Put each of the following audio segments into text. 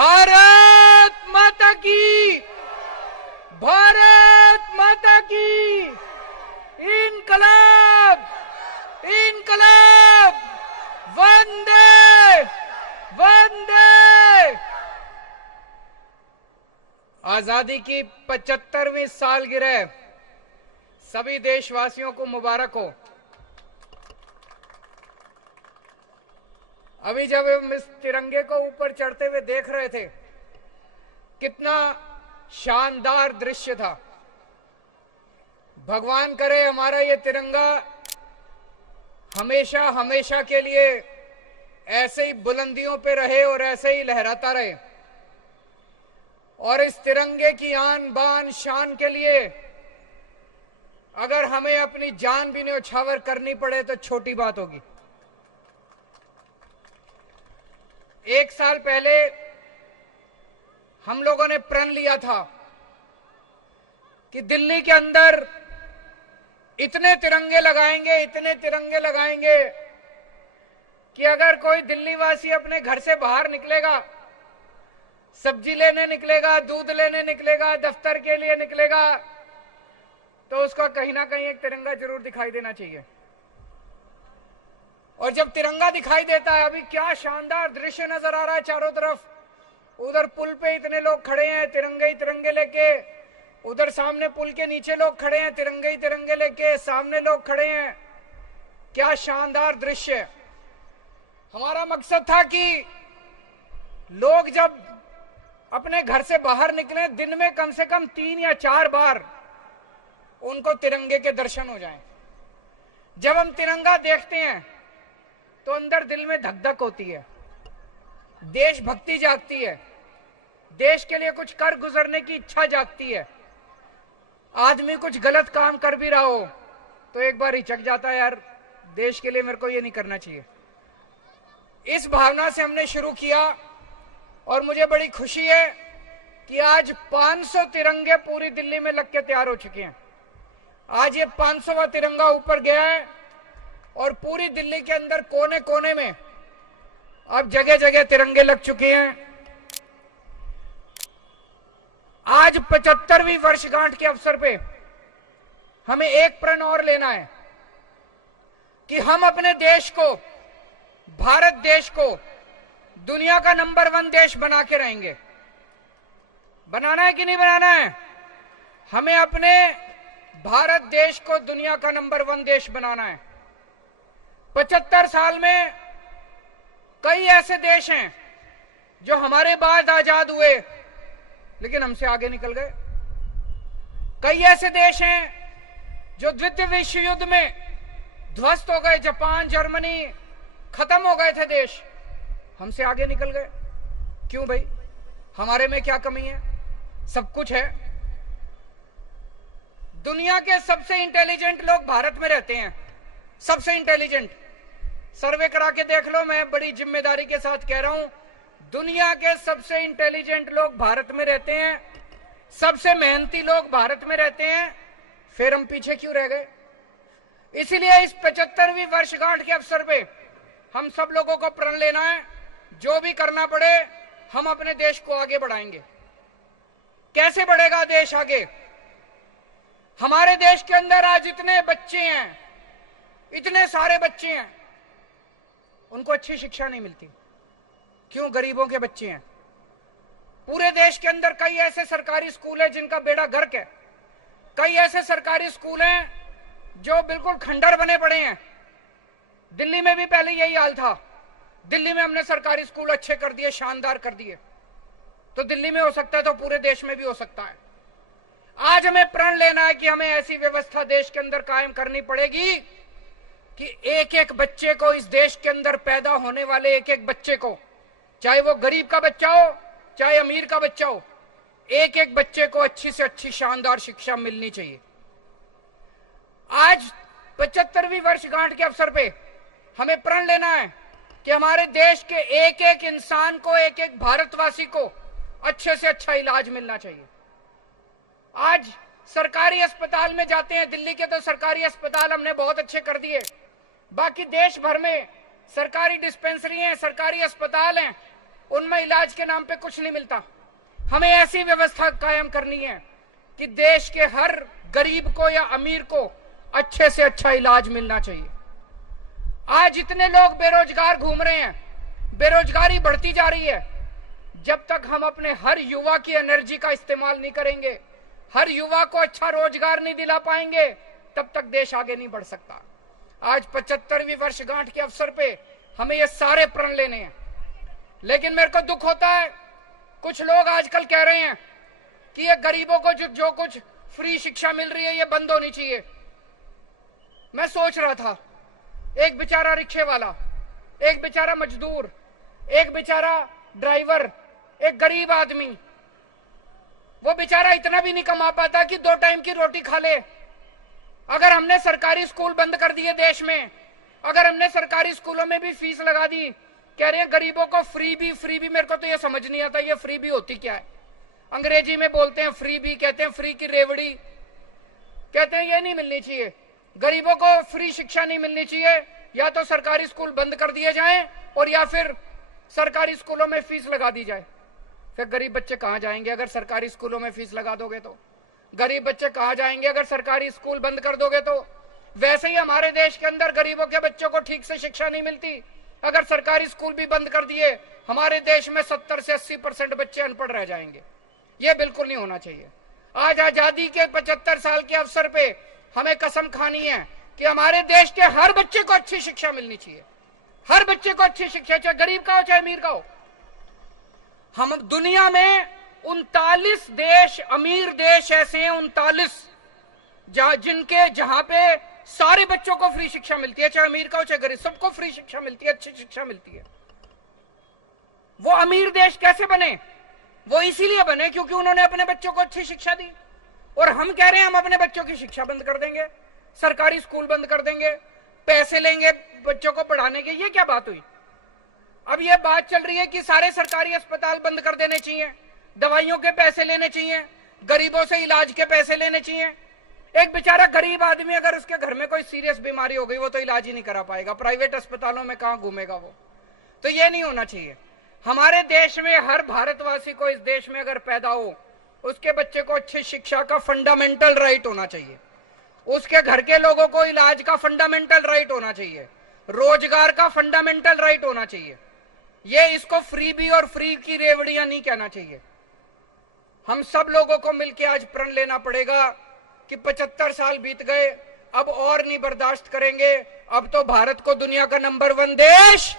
भारत माता की, भारत माता की, इनकलाब, इनकलाब, वंदे वंदे। आजादी की 75वीं सालगिरह सभी देशवासियों को मुबारक हो। अभी जब हम इस तिरंगे को ऊपर चढ़ते हुए देख रहे थे, कितना शानदार दृश्य था। भगवान करे हमारा ये तिरंगा हमेशा हमेशा के लिए ऐसे ही बुलंदियों पे रहे और ऐसे ही लहराता रहे। और इस तिरंगे की आन बान शान के लिए अगर हमें अपनी जान भी न्यौछावर करनी पड़े तो छोटी बात होगी। 1 साल पहले हम लोगों ने प्रण लिया था कि दिल्ली के अंदर इतने तिरंगे लगाएंगे, इतने तिरंगे लगाएंगे कि अगर कोई दिल्ली वासी अपने घर से बाहर निकलेगा, सब्जी लेने निकलेगा, दूध लेने निकलेगा, दफ्तर के लिए निकलेगा, तो उसको कहीं ना कहीं एक तिरंगा जरूर दिखाई देना चाहिए। और जब तिरंगा दिखाई देता है, अभी क्या शानदार दृश्य नजर आ रहा है चारों तरफ। उधर पुल पे इतने लोग खड़े हैं तिरंगे ही तिरंगे लेके, उधर सामने पुल के नीचे लोग खड़े हैं तिरंगे ही तिरंगे लेके, सामने लोग खड़े हैं। क्या शानदार दृश्य है। हमारा मकसद था कि लोग जब अपने घर से बाहर निकले, दिन में कम से कम 3 या 4 बार उनको तिरंगे के दर्शन हो जाएं। जब हम तिरंगा देखते हैं तो अंदर दिल में धक धक होती है, देशभक्ति जागती है, देश के लिए कुछ कर गुजरने की इच्छा जागती है। आदमी कुछ गलत काम कर भी रहा हो तो एक बार हिचक जाता है, यार देश के लिए मेरे को ये नहीं करना चाहिए। इस भावना से हमने शुरू किया और मुझे बड़ी खुशी है कि आज 500 तिरंगे पूरी दिल्ली में लग के तैयार हो चुके हैं। आज ये 500वां तिरंगा ऊपर गया है और पूरी दिल्ली के अंदर कोने कोने में अब जगह जगह तिरंगे लग चुके हैं। आज 75वीं वर्षगांठ के अवसर पे हमें एक प्रण और लेना है कि हम अपने देश को, भारत देश को दुनिया का नंबर 1 देश बना के रहेंगे। बनाना है कि नहीं बनाना है? हमें अपने भारत देश को दुनिया का नंबर 1 देश बनाना है। 75 साल में कई ऐसे देश हैं जो हमारे बाद आजाद हुए लेकिन हमसे आगे निकल गए। कई ऐसे देश हैं जो द्वितीय विश्व युद्ध में ध्वस्त हो गए, जापान, जर्मनी, खत्म हो गए थे देश, हमसे आगे निकल गए। क्यों भाई? हमारे में क्या कमी है? सब कुछ है। दुनिया के सबसे इंटेलिजेंट लोग भारत में रहते हैं, सबसे इंटेलिजेंट। सर्वे करा के देख लो, मैं बड़ी जिम्मेदारी के साथ कह रहा हूं, दुनिया के सबसे इंटेलिजेंट लोग भारत में रहते हैं, सबसे मेहनती लोग भारत में रहते हैं। फिर हम पीछे क्यों रह गए? इसीलिए इस 75वीं वर्षगांठ के अवसर पे हम सब लोगों को प्रण लेना है, जो भी करना पड़े हम अपने देश को आगे बढ़ाएंगे। कैसे बढ़ेगा देश आगे? हमारे देश के अंदर आज इतने बच्चे हैं, इतने सारे बच्चे हैं, उनको अच्छी शिक्षा नहीं मिलती। क्यों? गरीबों के बच्चे हैं। पूरे देश के अंदर कई ऐसे सरकारी स्कूल हैं जिनका बेड़ा गर्क है। कई ऐसे सरकारी स्कूल हैं जो बिल्कुल खंडर बने पड़े हैं। दिल्ली में भी पहले यही हाल था। दिल्ली में हमने सरकारी स्कूल अच्छे कर दिए, शानदार कर दिए। तो दिल्ली में हो सकता है तो पूरे देश में भी हो सकता है। आज हमें प्रण लेना है कि हमें ऐसी व्यवस्था देश के अंदर कायम करनी पड़ेगी कि एक एक बच्चे को, इस देश के अंदर पैदा होने वाले एक एक बच्चे को, चाहे वो गरीब का बच्चा हो चाहे अमीर का बच्चा हो, एक एक बच्चे को अच्छी से अच्छी शानदार शिक्षा मिलनी चाहिए। आज 75वीं वर्षगांठ के अवसर पे हमें प्रण लेना है कि हमारे देश के एक एक इंसान को, एक एक भारतवासी को अच्छे से अच्छा इलाज मिलना चाहिए। आज सरकारी अस्पताल में जाते हैं, दिल्ली के तो सरकारी अस्पताल हमने बहुत अच्छे कर दिए, बाकी देश भर में सरकारी डिस्पेंसरी हैं, सरकारी अस्पताल हैं, उनमें इलाज के नाम पे कुछ नहीं मिलता। हमें ऐसी व्यवस्था कायम करनी है कि देश के हर गरीब को या अमीर को अच्छे से अच्छा इलाज मिलना चाहिए। आज इतने लोग बेरोजगार घूम रहे हैं, बेरोजगारी बढ़ती जा रही है। जब तक हम अपने हर युवा की एनर्जी का इस्तेमाल नहीं करेंगे, हर युवा को अच्छा रोजगार नहीं दिला पाएंगे, तब तक देश आगे नहीं बढ़ सकता। आज 75वीं वर्षगांठ के अवसर पे हमें ये सारे प्रण लेने हैं। लेकिन मेरे को दुख होता है, कुछ लोग आजकल कह रहे हैं कि ये गरीबों को जो कुछ फ्री शिक्षा मिल रही है ये बंद होनी चाहिए। मैं सोच रहा था, एक बेचारा रिक्शे वाला, एक बेचारा मजदूर, एक बेचारा ड्राइवर, एक गरीब आदमी, वो बेचारा इतना भी नहीं कमा पाता कि 2 टाइम की रोटी खा ले। अगर हमने सरकारी स्कूल बंद कर दिए देश में, अगर हमने सरकारी स्कूलों में भी फीस लगा दी, कह रहे हैं गरीबों को फ्री भी, मेरे को तो ये समझ नहीं आता ये फ्री भी होती क्या है। अंग्रेजी में बोलते हैं फ्री भी, कहते हैं फ्री की रेवड़ी, कहते हैं ये नहीं मिलनी चाहिए। गरीबों को फ्री शिक्षा नहीं मिलनी चाहिए, या तो सरकारी स्कूल बंद कर दिए जाएं और या फिर सरकारी स्कूलों में फीस लगा दी जाए। फिर गरीब बच्चे कहां जाएंगे अगर सरकारी स्कूलों में फीस लगा दोगे तो? गरीब बच्चे कहां जाएंगे अगर सरकारी स्कूल बंद कर दोगे तो? वैसे ही हमारे देश के अंदर गरीबों के बच्चों को ठीक से शिक्षा नहीं मिलती। अगर सरकारी स्कूल भी बंद कर दिए, हमारे देश में 70 से 80% बच्चे अनपढ़ रह जाएंगे। ये बिल्कुल नहीं होना चाहिए। आज आजादी के 75 साल के अवसर पे हमें कसम खानी है कि हमारे देश के हर बच्चे को अच्छी शिक्षा मिलनी चाहिए। हर बच्चे को अच्छी शिक्षा, चाहे गरीब का हो चाहे अमीर का हो। हम दुनिया में 39 देश, अमीर देश ऐसे हैं 39, जहां पे सारे बच्चों को फ्री शिक्षा मिलती है, चाहे अमीर का हो चाहे गरीब, सबको फ्री शिक्षा मिलती है, अच्छी शिक्षा मिलती है। वो अमीर देश कैसे बने? वो इसीलिए बने क्योंकि उन्होंने अपने बच्चों को अच्छी शिक्षा दी। और हम कह रहे हैं हम अपने बच्चों की शिक्षा बंद कर देंगे, सरकारी स्कूल बंद कर देंगे, पैसे लेंगे बच्चों को पढ़ाने के। ये क्या बात हुई? अब ये बात चल रही है कि सारे सरकारी अस्पताल बंद कर देने चाहिए, दवाइयों के पैसे लेने चाहिए, गरीबों से इलाज के पैसे लेने चाहिए। एक बेचारा गरीब आदमी, अगर उसके घर में कोई सीरियस बीमारी हो गई, वो तो इलाज ही नहीं करा पाएगा, प्राइवेट अस्पतालों में कहां घूमेगा वो? तो ये नहीं होना चाहिए। हमारे देश में हर भारतवासी को, इस देश में अगर पैदा हो, उसके बच्चे को अच्छी शिक्षा का फंडामेंटल राइट होना चाहिए। उसके घर के लोगों को इलाज का फंडामेंटल राइट होना चाहिए, रोजगार का फंडामेंटल राइट होना चाहिए। ये इसको फ्री भी और फ्री की रेवड़ियां नहीं कहना चाहिए। हम सब लोगों को मिलकर आज प्रण लेना पड़ेगा कि 75 साल बीत गए, अब और नहीं बर्दाश्त करेंगे। अब तो भारत को दुनिया का नंबर 1 देश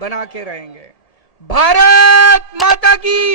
बना के रहेंगे। भारत माता की